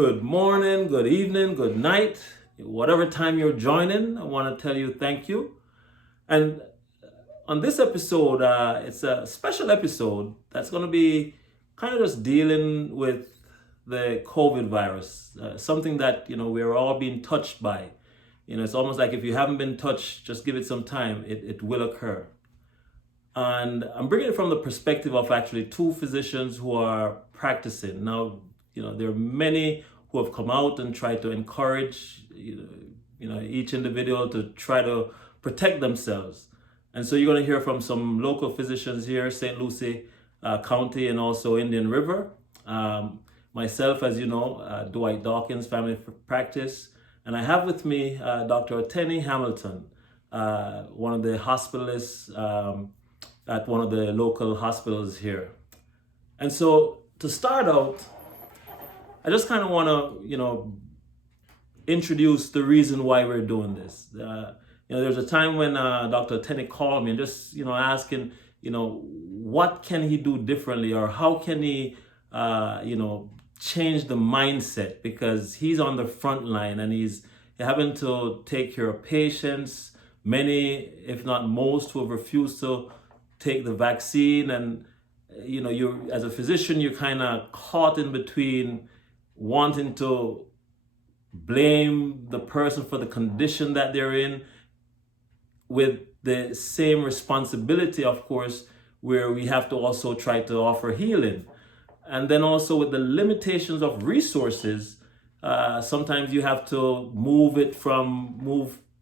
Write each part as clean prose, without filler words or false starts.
Good morning, good evening, good night. Whatever time you're joining, I want to tell you thank you. And on this episode, it's a special episode that's going to be kind of just dealing with the COVID virus, something that, we're all being touched by. It's almost like if you haven't been touched, just give it some time, it will occur. And I'm bringing it from the perspective of actually two physicians who are practicing. Now, there are many who have come out and tried to encourage, each individual to try to protect themselves. And so you're going to hear from some local physicians here, St. Lucie County and also Indian River. Myself, as you know, Dwight Dawkins Family Practice. And I have with me Dr. Oteni Hamilton, one of the hospitalists at one of the local hospitals here. And so to start out, I just kind of want to, introduce the reason why we're doing this. There's a time when Dr. Oteni called me and just, asking, what can he do differently or how can he, change the mindset, because he's on the front line and he's having to take care of patients, many, if not most, who have refused to take the vaccine. And you as a physician, you're kind of caught in between wanting to blame the person for the condition that they're in, with the same responsibility, of course, where we have to also try to offer healing. And then also with the limitations of resources, sometimes you have to move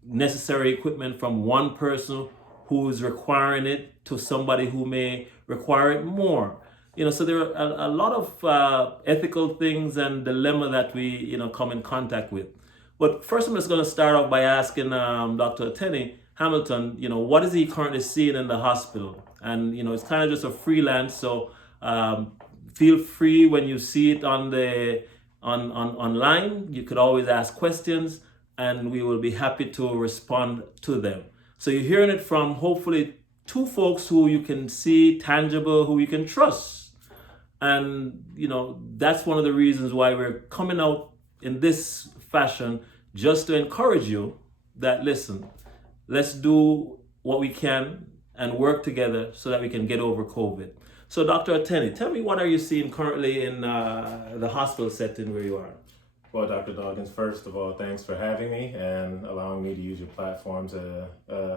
necessary equipment from one person who is requiring it to somebody who may require it more. So there are a lot of ethical things and dilemma that we, come in contact with. But first, I'm just going to start off by asking Dr. Oteni Hamilton, what is he currently seeing in the hospital? And, it's kind of just a freelance, so feel free when you see it online. You could always ask questions, and we will be happy to respond to them. So you're hearing it from hopefully two folks who you can see tangible, who you can trust. And, that's one of the reasons why we're coming out in this fashion, just to encourage you that, listen, let's do what we can and work together so that we can get over COVID. So Dr. Oteni, tell me, what are you seeing currently in the hospital setting where you are? Well, Dr. Dawkins, first of all, thanks for having me and allowing me to use your platform to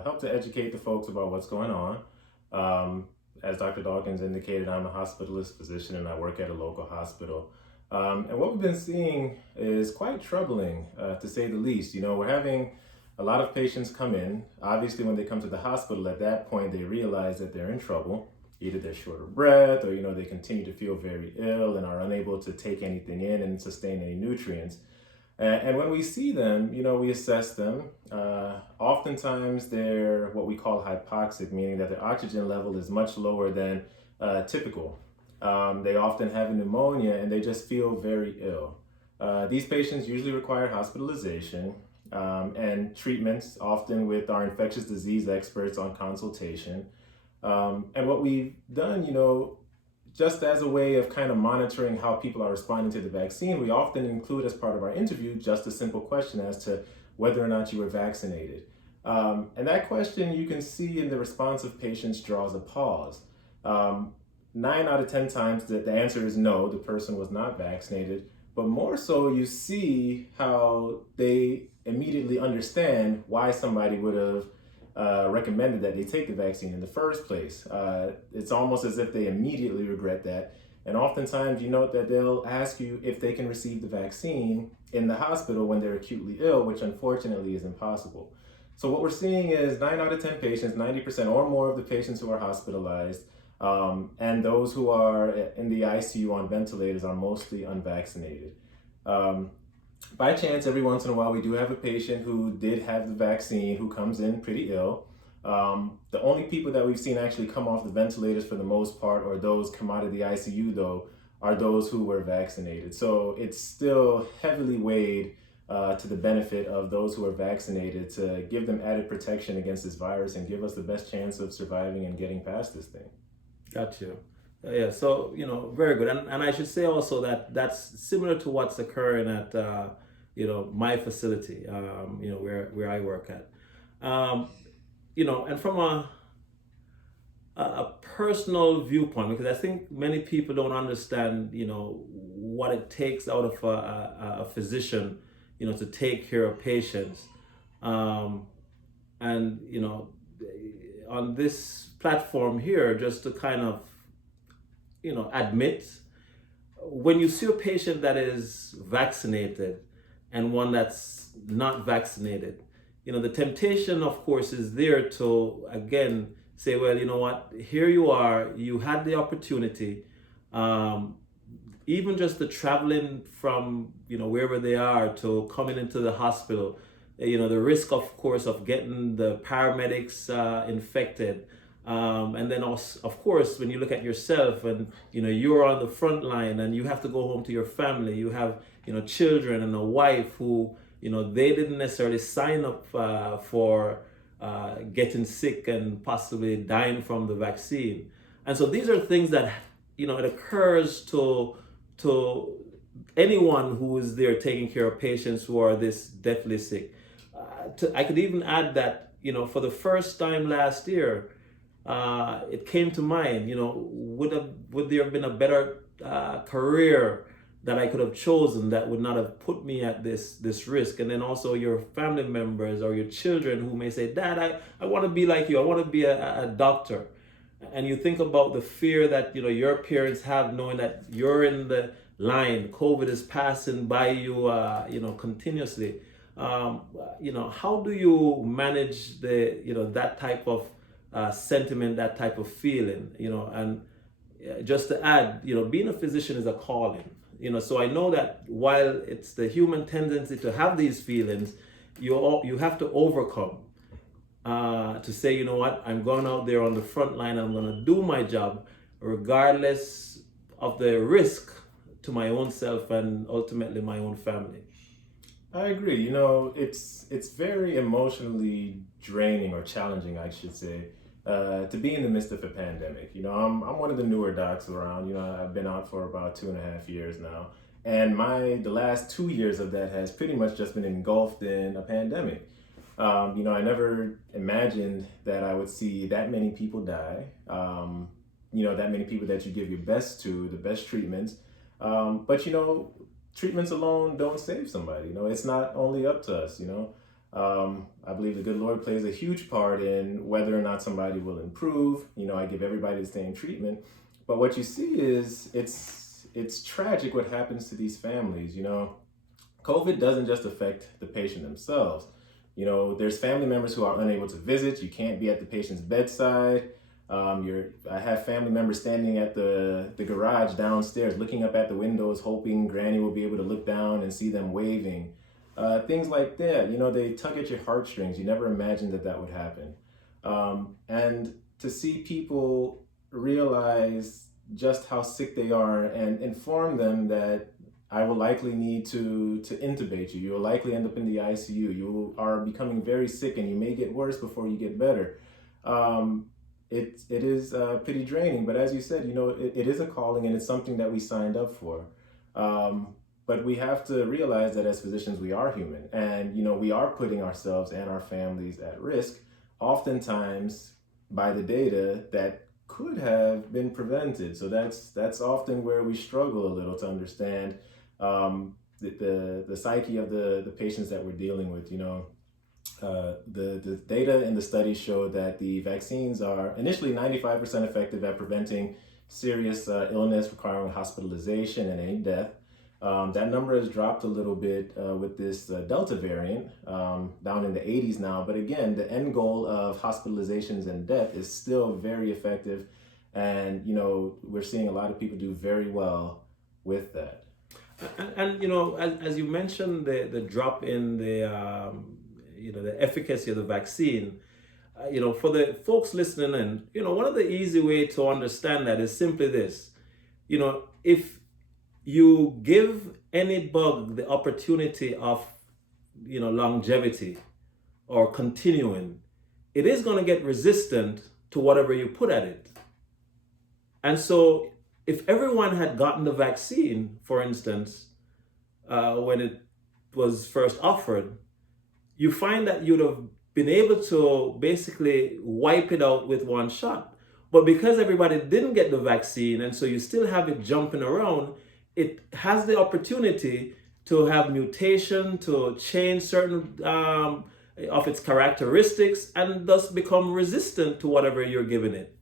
help to educate the folks about what's going on. As Dr. Dawkins indicated, I'm a hospitalist physician and I work at a local hospital. And what we've been seeing is quite troubling, to say the least. We're having a lot of patients come in. Obviously, when they come to the hospital, at that point, they realize that they're in trouble. Either they're short of breath or, they continue to feel very ill and are unable to take anything in and sustain any nutrients. And when we see them, we assess them. Oftentimes they're what we call hypoxic, meaning that their oxygen level is much lower than typical. They often have pneumonia and they just feel very ill. These patients usually require hospitalization and treatments, often with our infectious disease experts on consultation. And what we've done, just as a way of kind of monitoring how people are responding to the vaccine, we often include as part of our interview just a simple question as to whether or not you were vaccinated. And that question, you can see in the response of patients, draws a pause. 9 out of 10 times the answer is no, the person was not vaccinated. But more so, you see how they immediately understand why somebody would have recommended that they take the vaccine in the first place. It's almost as if they immediately regret that. And oftentimes you note that they'll ask you if they can receive the vaccine in the hospital when they're acutely ill, which unfortunately is impossible. So what we're seeing is 9 out of 10 patients, 90% or more of the patients who are hospitalized, and those who are in the ICU on ventilators are mostly unvaccinated. By chance, every once in a while, we do have a patient who did have the vaccine who comes in pretty ill. The only people that we've seen actually come off the ventilators for the most part, or those come out of the ICU though, are those who were vaccinated. So it's still heavily weighed to the benefit of those who are vaccinated to give them added protection against this virus and give us the best chance of surviving and getting past this thing. Got you. Yeah, so very good, and I should say also that that's similar to what's occurring at my facility, where I work at, and from a personal viewpoint, because I think many people don't understand, what it takes out of a physician, to take care of patients, um, and on this platform here, just to kind of admit when you see a patient that is vaccinated and one that's not vaccinated, the temptation, of course, is there to again say, well, you know what, here you are, you had the opportunity, um, even just the traveling from wherever they are to coming into the hospital, the risk, of course, of getting the paramedics infected, and then also, of course, when you look at yourself and you're on the front line and you have to go home to your family, you have children and a wife who they didn't necessarily sign up for getting sick and possibly dying from the vaccine. And so these are things that it occurs to anyone who is there taking care of patients who are this deathly sick. I could even add that for the first time last year, it came to mind, would there have been a better career that I could have chosen that would not have put me at this risk? And then also your family members or your children who may say, Dad, I want to be like you. I want to be a doctor. And you think about the fear that your parents have, knowing that you're in the line, COVID is passing by you, continuously. How do you manage that type of sentiment, that type of feeling, and just to add, being a physician is a calling, so I know that while it's the human tendency to have these feelings, you have to overcome, to say, you know what, I'm going out there on the front line, I'm going to do my job regardless of the risk to my own self and ultimately my own family. I agree. It's very emotionally draining or challenging, I should say, to be in the midst of a pandemic. I'm one of the newer docs around. I've been out for about 2.5 years now, and the last 2 years of that has pretty much just been engulfed in a pandemic. I never imagined that I would see that many people die. That many people that you give your best to, the best treatments. But treatments alone don't save somebody. It's not only up to us. I believe the good Lord plays a huge part in whether or not somebody will improve. I give everybody the same treatment, but what you see is it's tragic what happens to these families. COVID doesn't just affect the patient themselves. There's family members who are unable to visit. You can't be at the patient's bedside. I have family members standing at the garage downstairs, looking up at the windows, hoping Granny will be able to look down and see them waving. Things like that, they tug at your heartstrings. You never imagined that would happen. And to see people realize just how sick they are and inform them that I will likely need to intubate you. You will likely end up in the ICU. You are becoming very sick and you may get worse before you get better. It is pretty draining, but as you said, it is a calling and it's something that we signed up for. But we have to realize that as physicians, we are human, and we are putting ourselves and our families at risk, oftentimes by the data that could have been prevented. So that's often where we struggle a little to understand the psyche of the patients that we're dealing with. The data in the study showed that the vaccines are initially 95% effective at preventing serious illness requiring hospitalization and any death. That number has dropped a little bit with this Delta variant, down in the 80s now. But again, the end goal of hospitalizations and death is still very effective. And, we're seeing a lot of people do very well with that. And as you mentioned, the drop in the efficacy of the vaccine, for the folks listening in, one of the easy way to understand that is simply this. If you give any bug the opportunity of longevity or continuing, it is going to get resistant to whatever you put at it. And so if everyone had gotten the vaccine, for instance, when it was first offered, you find that you'd have been able to basically wipe it out with one shot. But because everybody didn't get the vaccine, and so you still have it jumping around, it has the opportunity to have mutation, to change certain of its characteristics, and thus become resistant to whatever you're giving it.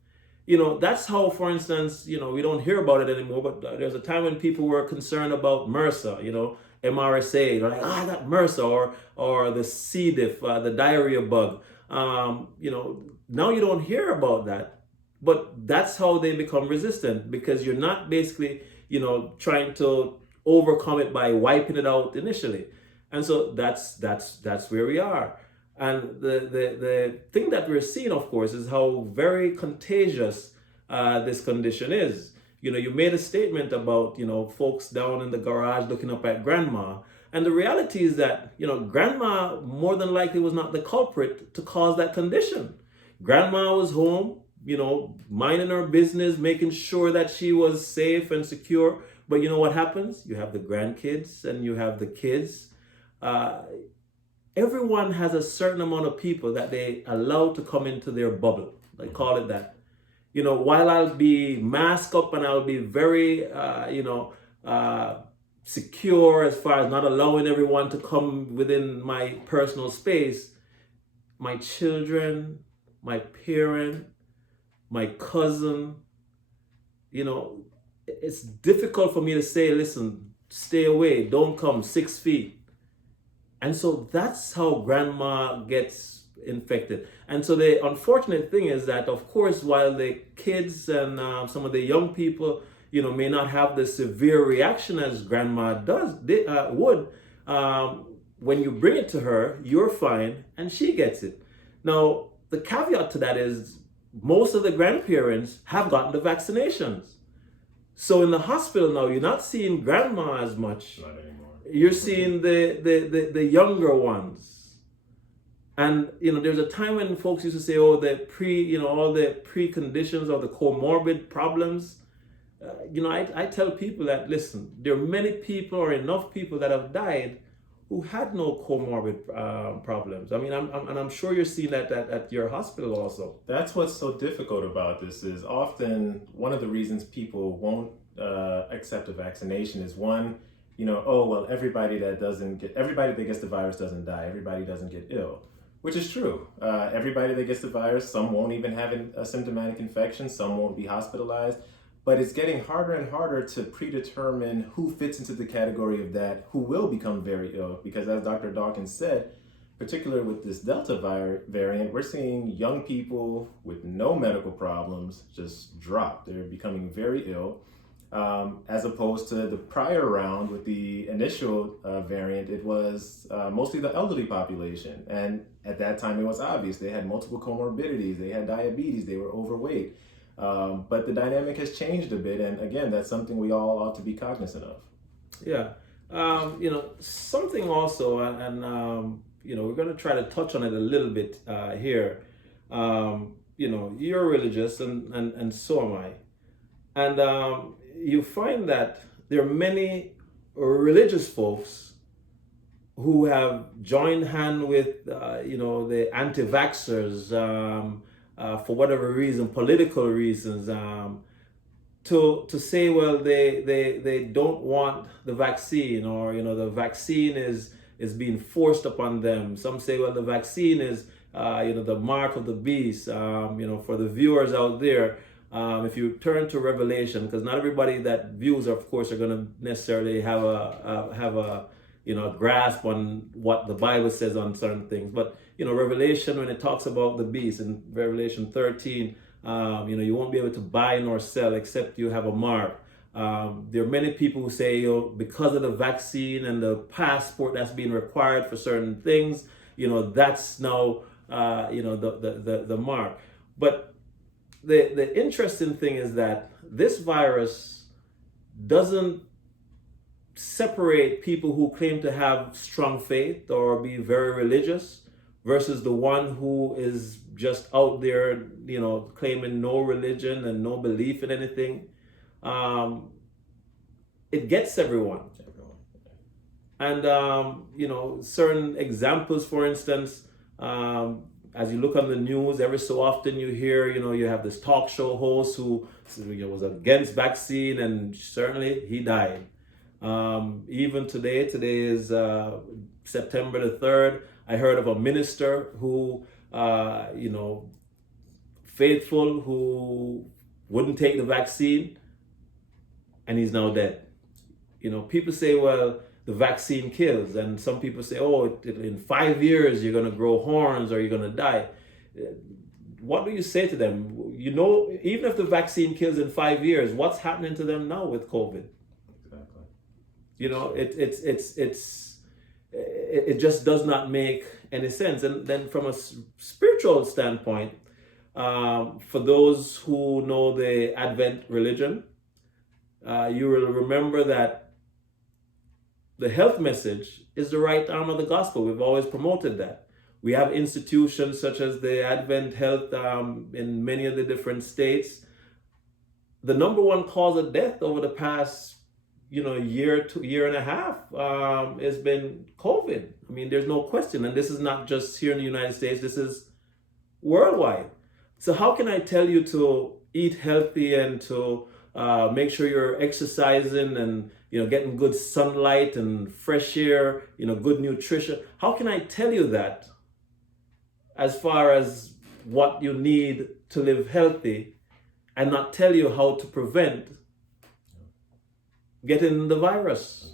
That's how, for instance, we don't hear about it anymore, but there's a time when people were concerned about MRSA, MRSA. They're like, I got MRSA, or the C. diff, the diarrhea bug. Now you don't hear about that, but that's how they become resistant, because you're not basically, trying to overcome it by wiping it out initially. And so that's where we are. And the thing that we're seeing, of course, is how very contagious this condition is. You made a statement about, folks down in the garage looking up at grandma. And the reality is that, grandma more than likely was not the culprit to cause that condition. Grandma was home, minding her business, making sure that she was safe and secure. But you know what happens? You have the grandkids and you have the kids. Everyone has a certain amount of people that they allow to come into their bubble. They call it that. While I'll be masked up and I'll be very, secure as far as not allowing everyone to come within my personal space, my children, my parent, my cousin, it's difficult for me to say, listen, stay away, don't come 6 feet. And so that's how grandma gets infected. And so the unfortunate thing is that, of course, while the kids and some of the young people, may not have the severe reaction as grandma would, when you bring it to her, you're fine and she gets it. Now, the caveat to that is most of the grandparents have gotten the vaccinations. So in the hospital now, you're not seeing grandma as much. Not anymore. You're seeing the younger ones. And there's a time when folks used to say, all the preconditions or the comorbid problems. I tell people that, listen, there are many people, or enough people, that have died who had no comorbid problems. I mean, I'm sure you're seeing that at your hospital also. That's what's so difficult about this, is often one of the reasons people won't accept a vaccination is one, everybody that gets the virus doesn't die. Everybody doesn't get ill, which is true. Everybody that gets the virus, some won't even have a symptomatic infection, some won't be hospitalized. But it's getting harder and harder to predetermine who fits into the category of that, who will become very ill. Because as Dr. Dawkins said, particularly with this Delta variant, we're seeing young people with no medical problems just drop. They're becoming very ill. As opposed to the prior round with the initial variant, it was mostly the elderly population. And at that time, it was obvious. They had multiple comorbidities. They had diabetes. They were overweight. But the dynamic has changed a bit, and again, that's something we all ought to be cognizant of. Yeah. Something also, and we're going to try to touch on it a little bit here. You're religious, and so am I. And you find that there are many religious folks who have joined hand with, the anti-vaxxers, for whatever reason, political reasons, to say, well, they don't want the vaccine, or the vaccine is being forced upon them. Some say, well, the vaccine is the mark of the beast. For the viewers out there, if you turn to Revelation, because not everybody that views, of course, are going to necessarily have a grasp on what the Bible says on certain things. But Revelation, when it talks about the beast in Revelation 13, you won't be able to buy nor sell except you have a mark. There are many people who say, because of the vaccine and the passport that's being required for certain things, that's now the mark. But the interesting thing is that this virus doesn't separate people who claim to have strong faith or be very religious versus the one who is just out there, claiming no religion and no belief in anything. It gets everyone. And, certain examples, for instance, as you look on the news, every so often you hear, you have this talk show host who was against vaccine, and certainly he died. Even today is September the 3rd, I heard of a minister who, faithful, who wouldn't take the vaccine, and he's now dead. People say, well, the vaccine kills, and some people say, oh, in 5 years you're going to grow horns or you're going to die. What do you say to them? Even if the vaccine kills in 5 years, what's happening to them now with COVID? Exactly. It just does not make any sense. And then from a spiritual standpoint, for those who know the Advent religion, you will remember that the health message is the right arm of the gospel. We've always promoted that. We have institutions such as the Advent Health in many of the different states. The number one cause of death over the past year to year and a half has been COVID. I mean, there's no question. And this is not just here in the United States, this is worldwide. So how can I tell you to eat healthy and to make sure you're exercising and getting good sunlight and fresh air, good nutrition? How can I tell you that as far as what you need to live healthy and not tell you how to prevent getting the virus?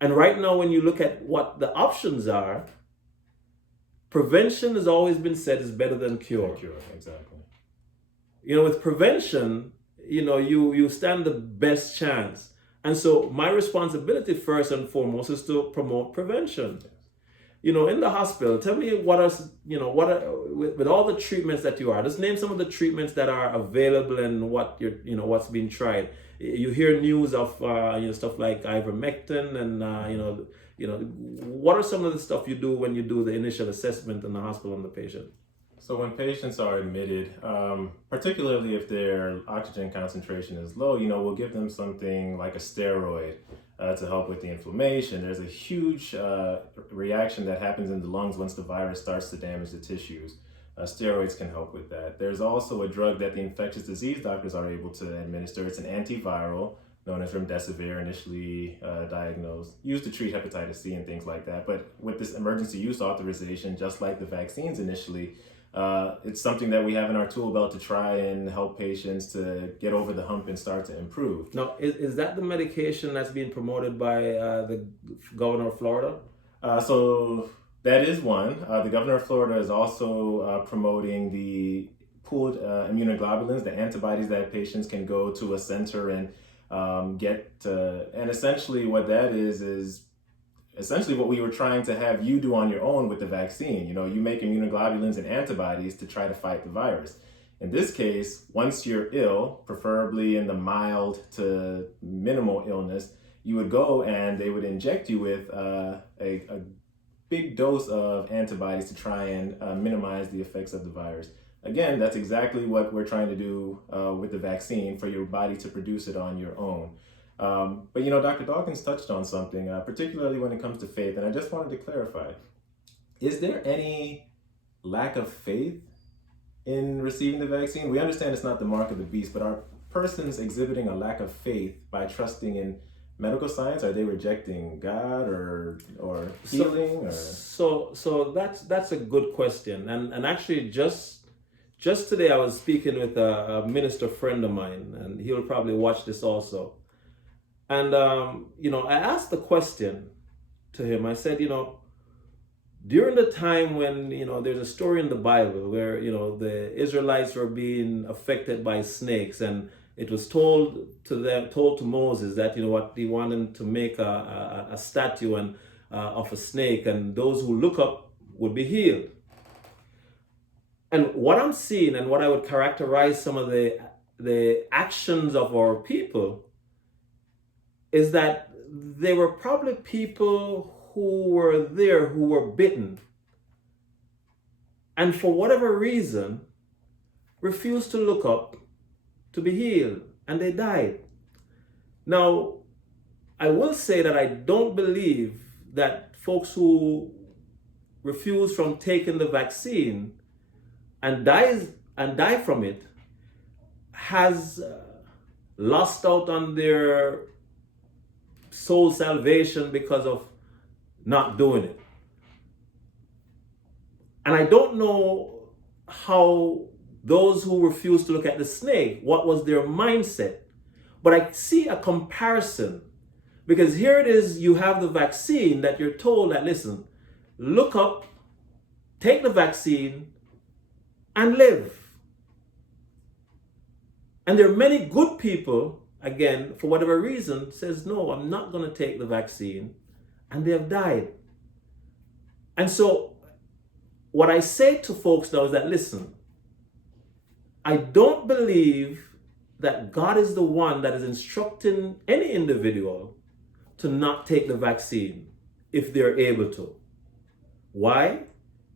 And right now, when you look at what the options are, prevention has always been said is better than cure. Exactly. With prevention, you stand the best chance. And so my responsibility first and foremost is to promote prevention. In the hospital, tell me with all the treatments that you are, just name some of the treatments that are available and what's being tried. You hear news of stuff like ivermectin and what are some of the stuff you do when you do the initial assessment in the hospital on the patient? So when patients are admitted, particularly if their oxygen concentration is low, we'll give them something like a steroid to help with the inflammation. There's a huge reaction that happens in the lungs once the virus starts to damage the tissues. Steroids can help with that. There's also a drug that the infectious disease doctors are able to administer. It's an antiviral known as remdesivir, initially used to treat hepatitis C and things like that. But with this emergency use authorization, just like the vaccines initially, it's something that we have in our tool belt to try and help patients to get over the hump and start to improve. Now, is that the medication that's being promoted by the governor of Florida? So that is one. The governor of Florida is also promoting the pooled immunoglobulins, the antibodies that patients can go to a center and get. And essentially what that is essentially what we were trying to have you do on your own with the vaccine. You make immunoglobulins and antibodies to try to fight the virus. In this case, once you're ill, preferably in the mild to minimal illness, you would go and they would inject you with a big dose of antibodies to try and minimize the effects of the virus. Again, that's exactly what we're trying to do with the vaccine, for your body to produce it on your own. But Dr. Dawkins touched on something, particularly when it comes to faith, and I just wanted to clarify. Is there any lack of faith in receiving the vaccine? We understand it's not the mark of the beast, but are persons exhibiting a lack of faith by trusting in medical science? Are they rejecting God or healing? So that's a good question, and actually just today I was speaking with a minister friend of mine, and he'll probably watch this also. And, I asked the question to him. I said, during the time when, there's a story in the Bible where, the Israelites were being affected by snakes, and it was told to Moses that, he wanted to make a statue of a snake, and those who look up would be healed. And what I'm seeing and what I would characterize some of the actions of our people is that they were probably people who were there who were bitten and for whatever reason refused to look up to be healed, and they died. Now, I will say that I don't believe that folks who refuse from taking the vaccine and die from it has lost out on their soul salvation because of not doing it. And I don't know how those who refuse to look at the snake, what was their mindset. But I see a comparison, because here it is, you have the vaccine that you're told that, listen, look up, take the vaccine, and live. And there are many good people, again, for whatever reason, says, no, I'm not going to take the vaccine, and they have died. And so what I say to folks now is that, listen, I don't believe that God is the one that is instructing any individual to not take the vaccine if they're able to. Why?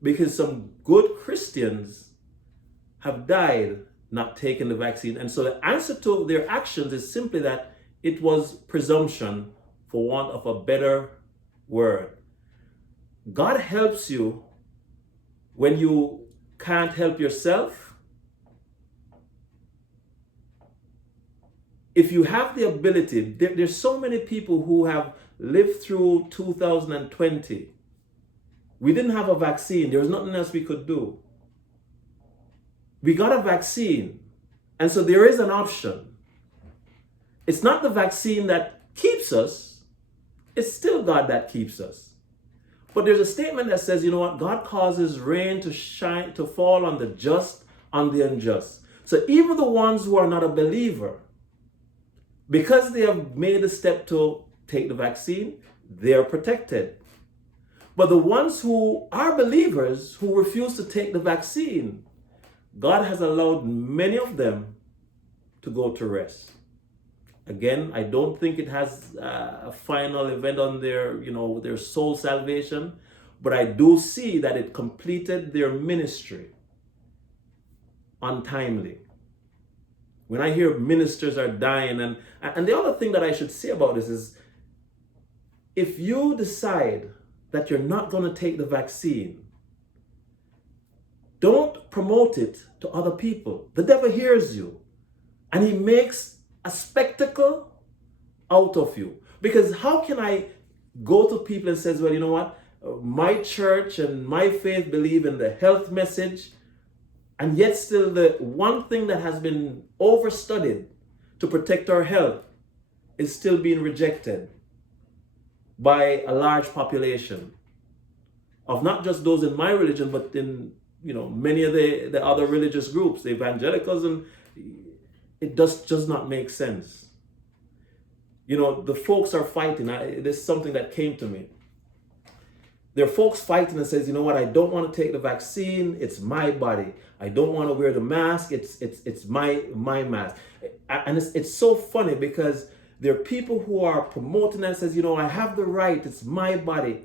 Because some good Christians have died not taking the vaccine. And so the answer to their actions is simply that it was presumption, for want of a better word. God helps you when you can't help yourself. If you have the ability, there's so many people who have lived through 2020. We didn't have a vaccine. There was nothing else we could do. We got a vaccine. And so there is an option. It's not the vaccine that keeps us. It's still God that keeps us. But there's a statement that says, you know what? God causes rain to shine, to fall on the just, on the unjust. So even the ones who are not a believer, because they have made a step to take the vaccine, they are protected. But the ones who are believers who refuse to take the vaccine, God has allowed many of them to go to rest. Again, I don't think it has a final event on their, their soul salvation, but I do see that it completed their ministry untimely. When I hear ministers are dying, and the other thing that I should say about this is, if you decide that you're not going to take the vaccine, don't promote it to other people. The devil hears you, and he makes a spectacle out of you. Because how can I go to people and says, well, you know what? My church and my faith believe in the health message, and yet still the one thing that has been overstudied to protect our health is still being rejected by a large population of not just those in my religion, but in many of the other religious groups, the evangelicals, and it does not make sense. The folks are fighting. This is something that came to me. There are folks fighting and says, you know what, I don't want to take the vaccine. It's my body. I don't want to wear the mask. It's my mask. And it's so funny because there are people who are promoting and says, I have the right. It's my body.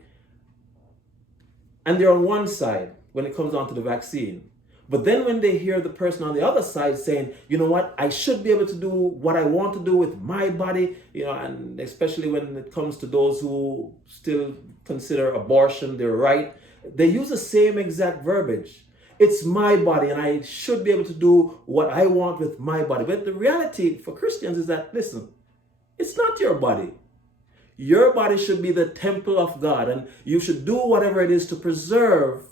And they're on one side when it comes down to the vaccine. But then when they hear the person on the other side saying, you know what, I should be able to do what I want to do with my body, and especially when it comes to those who still consider abortion their right, they use the same exact verbiage. It's my body and I should be able to do what I want with my body. But the reality for Christians is that, listen, it's not your body. Your body should be the temple of God, and you should do whatever it is to preserve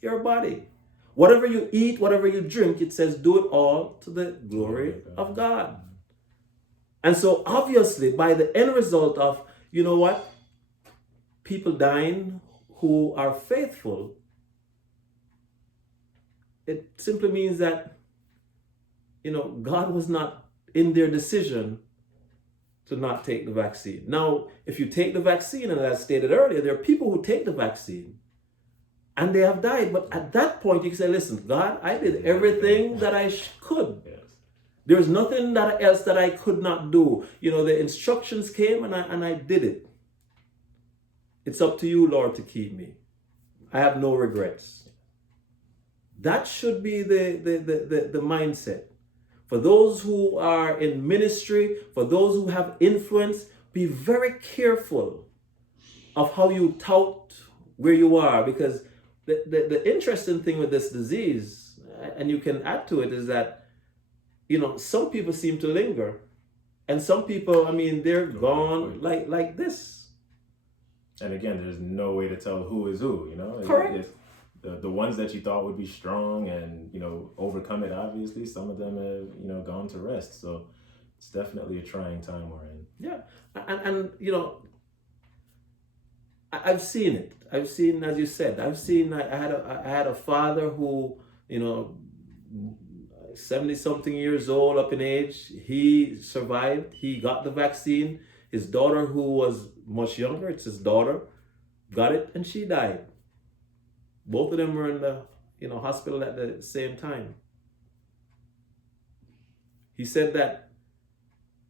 your body. Whatever you eat, whatever you drink, it says do it all to the glory of God. And so obviously by the end result of, people dying who are faithful, it simply means that, God was not in their decision to not take the vaccine. Now, if you take the vaccine, and as I stated earlier, there are people who take the vaccine and they have died. But at that point, you can say, listen, God, I did everything that I could. Yes. There's nothing else that I could not do. The instructions came and I did it. It's up to you, Lord, to keep me. I have no regrets. That should be the mindset. For those who are in ministry, for those who have influence, be very careful of how you tout where you are, because the interesting thing with this disease, and you can add to it, is that, some people seem to linger, and some people, I mean, they're gone like this. And again, there's no way to tell who is who, Correct. The ones that you thought would be strong and, overcome it, obviously, some of them have, gone to rest. So it's definitely a trying time we're in. Yeah. And I've seen it. I've seen, as you said, I had a father who, 70 something years old, up in age. He survived. He got the vaccine. His daughter, who was much younger, it's his daughter, got it, and she died. Both of them were in the hospital at the same time. He said that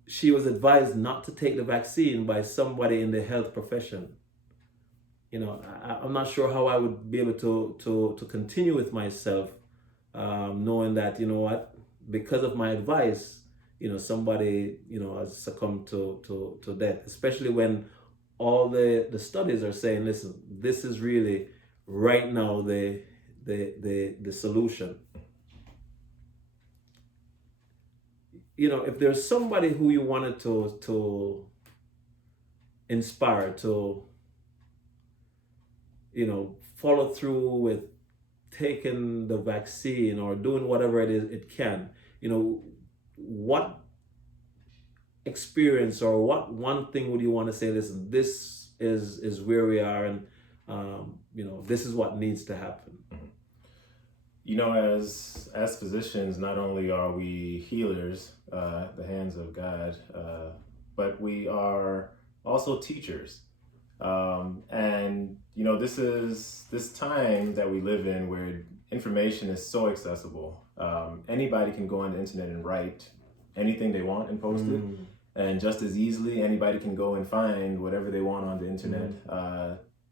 she was advised not to take the vaccine by somebody in the health profession. I'm not sure how I would be able to continue with myself, knowing that, because of my advice, somebody, has succumbed to death, especially when all the studies are saying, listen, this is really right now the solution. If there's somebody who you wanted to inspire to, follow through with taking the vaccine or doing whatever it is it can, what experience or what one thing would you want to say, listen, this is where we are, and this is what needs to happen? As physicians, not only are we healers, the hands of God, but we are also teachers. And this time that we live in, where information is so accessible. Anybody can go on the internet and write anything they want and post it. And just as easily, anybody can go and find whatever they want on the internet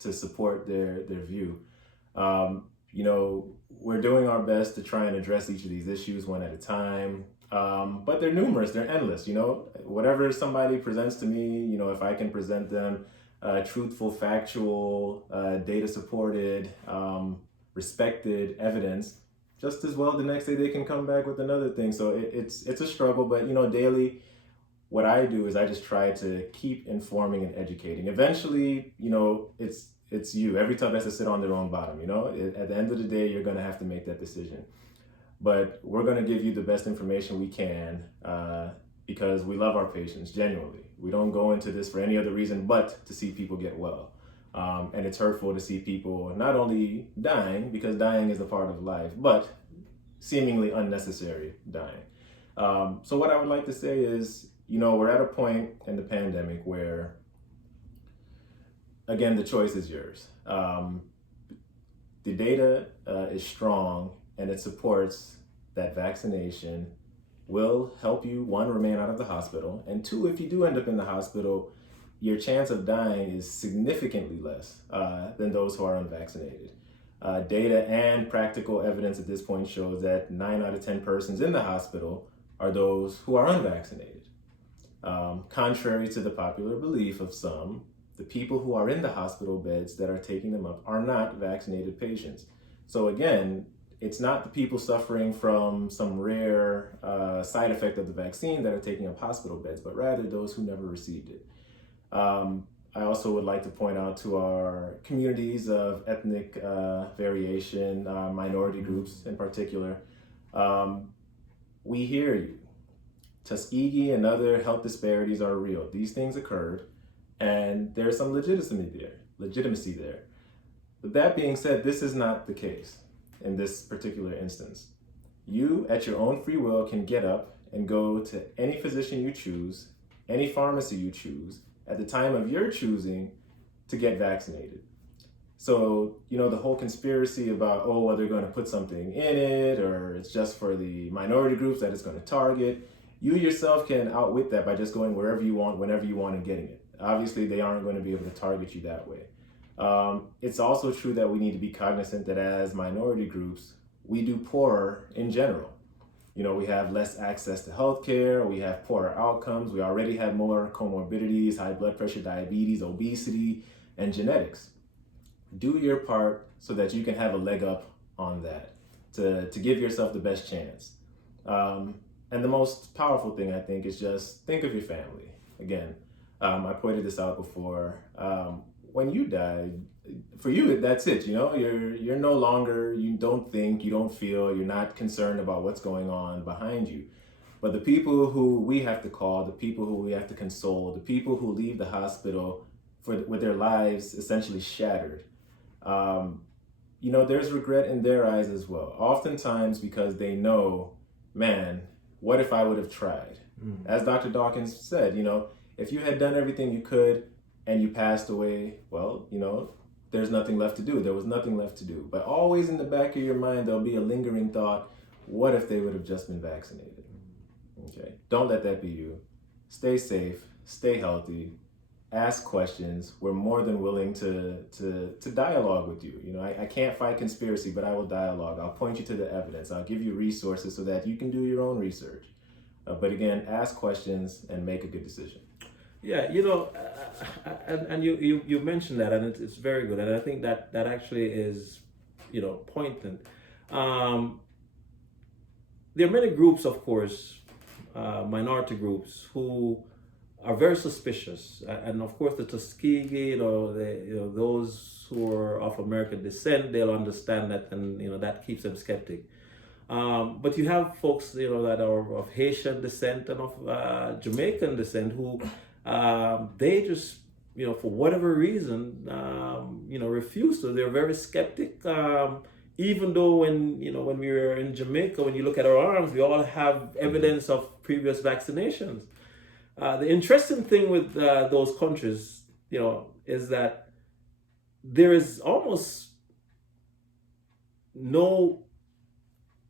to support their view. We're doing our best to try and address each of these issues one at a time. But they're numerous, they're endless. Whatever somebody presents to me, if I can present them truthful, factual, data supported, respected evidence, just as well the next day they can come back with another thing. So it's a struggle, but daily what I do is I just try to keep informing and educating. Eventually, it's you. Every tub has to sit on their own bottom. At the end of the day, you're going to have to make that decision. But we're going to give you the best information we can because we love our patients, genuinely. We don't go into this for any other reason but to see people get well. And it's hurtful to see people not only dying, because dying is a part of life, but seemingly unnecessary dying. So what I would like to say is, we're at a point in the pandemic where, again, the choice is yours. The data is strong, and it supports that vaccination will help you, one, remain out of the hospital, and two, if you do end up in the hospital, your chance of dying is significantly less than those who are unvaccinated. Data and practical evidence at this point shows that 9 out of 10 persons in the hospital are those who are unvaccinated. Contrary to the popular belief of some, the people who are in the hospital beds that are taking them up are not vaccinated patients. So again, it's not the people suffering from some rare side effect of the vaccine that are taking up hospital beds, but rather those who never received it. I also would like to point out to our communities of ethnic variation, minority groups in particular, we hear you. Tuskegee and other health disparities are real. These things occurred, and there's some legitimacy there. But that being said, this is not the case in this particular instance. You, at your own free will, can get up and go to any physician you choose, any pharmacy you choose, at the time of your choosing to get vaccinated. So, the whole conspiracy about, well, they're going to put something in it, or it's just for the minority groups that it's going to target, you yourself can outwit that by just going wherever you want, whenever you want, and getting it. Obviously, they aren't going to be able to target you that way. It's also true that we need to be cognizant that as minority groups, we do poorer in general. You know, we have less access to healthcare, we have poorer outcomes, we already have more comorbidities, high blood pressure, diabetes, obesity, and genetics. Do your part so that you can have a leg up on that, to give yourself the best chance. And the most powerful thing, I think, is just think of your family. Again, I pointed this out before. When you die, for you, that's it. You know, you're no longer, you don't think, you don't feel, you're not concerned about what's going on behind you. But the people who we have to call, the people who we have to console, the people who leave the hospital with their lives essentially shattered, you know, there's regret in their eyes as well. Oftentimes because they know, man, what if I would have tried? As Dr. Dawkins said, you know, if you had done everything you could and you passed away, well, you know, there's nothing left to do. There was nothing left to do. But always in the back of your mind, there'll be a lingering thought, what if they would have just been vaccinated? Okay, don't let that be you. Stay safe, stay healthy, ask questions. We're more than willing to dialogue with you. You know, I can't fight conspiracy, but I will dialogue. I'll point you to the evidence. I'll give you resources so that you can do your own research. But again, ask questions and make a good decision. Yeah, you know, and you mentioned that, and it's very good, and I think that actually is, you know, poignant. There are many groups, of course, minority groups who are very suspicious, and of course the Tuskegee, you know, those who are of American descent, they'll understand that, and you know that keeps them skeptic. But you have folks, you know, that are of Haitian descent and of Jamaican descent who they just, you know, for whatever reason, you know, refuse to. They're very skeptic. Even though when we were in Jamaica, when you look at our arms, we all have evidence of previous vaccinations. The interesting thing with those countries, you know, is that there is almost no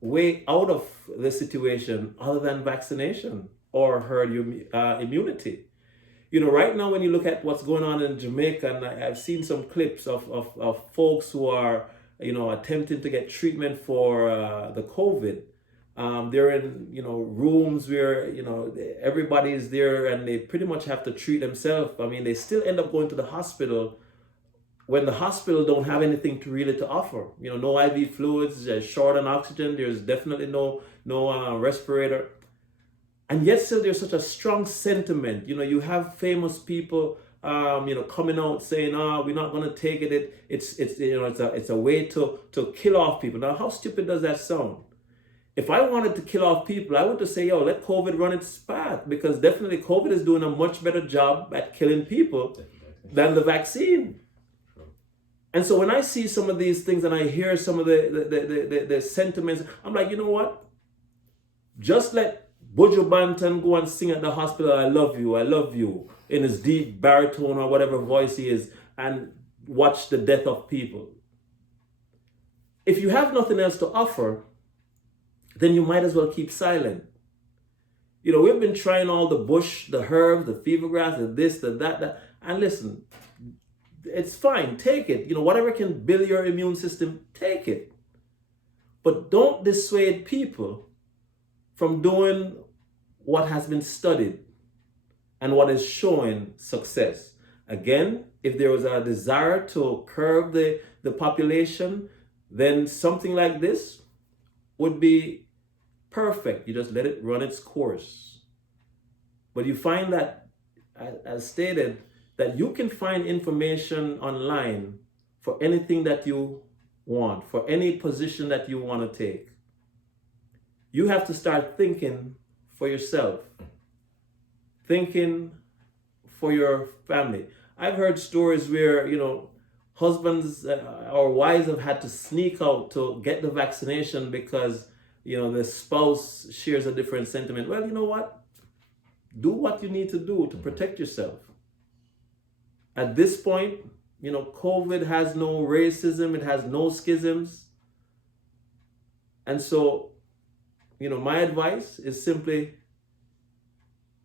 way out of the situation other than vaccination or herd immunity. You know, right now when you look at what's going on in Jamaica, and I've seen some clips of folks who are, you know, attempting to get treatment for the COVID. They're in, you know, rooms where, you know, everybody is there and they pretty much have to treat themselves. I mean, they still end up going to the hospital when the hospital don't have anything to offer. You know, no IV fluids, short on oxygen. There's definitely no respirator. And yet still there's such a strong sentiment. You know, you have famous people, you know, coming out saying, we're not going to take it. It's you know, it's a way to kill off people. Now, how stupid does that sound? If I wanted to kill off people, I would just say, yo, let COVID run its path, because definitely COVID is doing a much better job at killing people than the vaccine. And so when I see some of these things and I hear some of the sentiments, I'm like, you know what? Just let Buju Banton go and sing at the hospital, I love you, in his deep baritone or whatever voice he is, and watch the death of people. If you have nothing else to offer, then you might as well keep silent. You know, we've been trying all the bush, the herb, the fever grass, the this, the that. And listen, it's fine, take it. You know, whatever can build your immune system, take it. But don't dissuade people from doing what has been studied and what is showing success. Again, if there was a desire to curb the population, then something like this would be perfect. You just let it run its course. But you find that, as stated, that you can find information online for anything that you want, for any position that you want to take. You have to start thinking for yourself, thinking for your family. I've heard stories where, you know, husbands or wives have had to sneak out to get the vaccination because, you know, the spouse shares a different sentiment. Well, you know what? Do what you need to do to protect yourself. At this point, you know, COVID has no racism, it has no schisms. And so, you know, my advice is simply,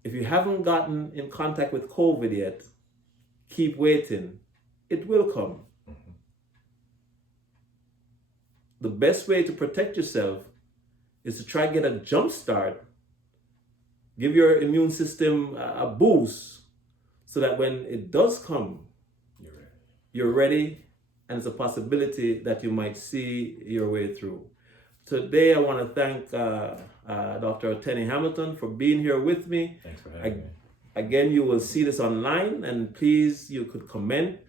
if you haven't gotten in contact with COVID yet, keep waiting. It will come. the best way to protect yourself is to try to get a jump start, give your immune system a boost so that when it does come, you're ready, and it's a possibility that you might see your way through. Today, I want to thank Dr. Tenny Hamilton for being here with me. Thanks for having me. Again, you will see this online, and please, you could comment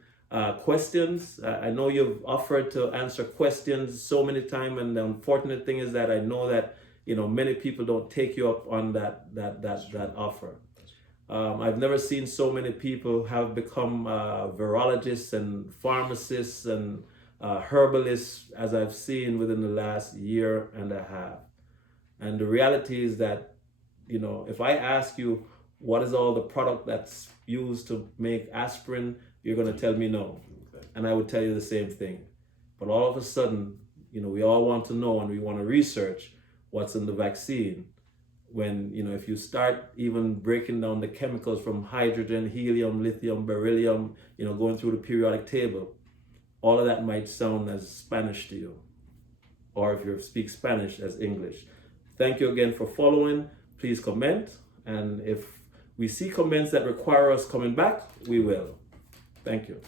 questions. I know you've offered to answer questions so many times, and the unfortunate thing is that I know that many people don't take you up on that offer. I've never seen so many people have become virologists and pharmacists and herbalists as I've seen within the last year and a half. And the reality is that, if I ask you what is all the product that's used to make aspirin, you're going to tell me no. And I would tell you the same thing. But all of a sudden, we all want to know and we want to research what's in the vaccine. When, if you start even breaking down the chemicals from hydrogen, helium, lithium, beryllium, going through the periodic table, all of that might sound as Spanish to you. Or if you speak Spanish, as English. Thank you again for following. Please comment. And if we see comments that require us coming back, we will. Thank you.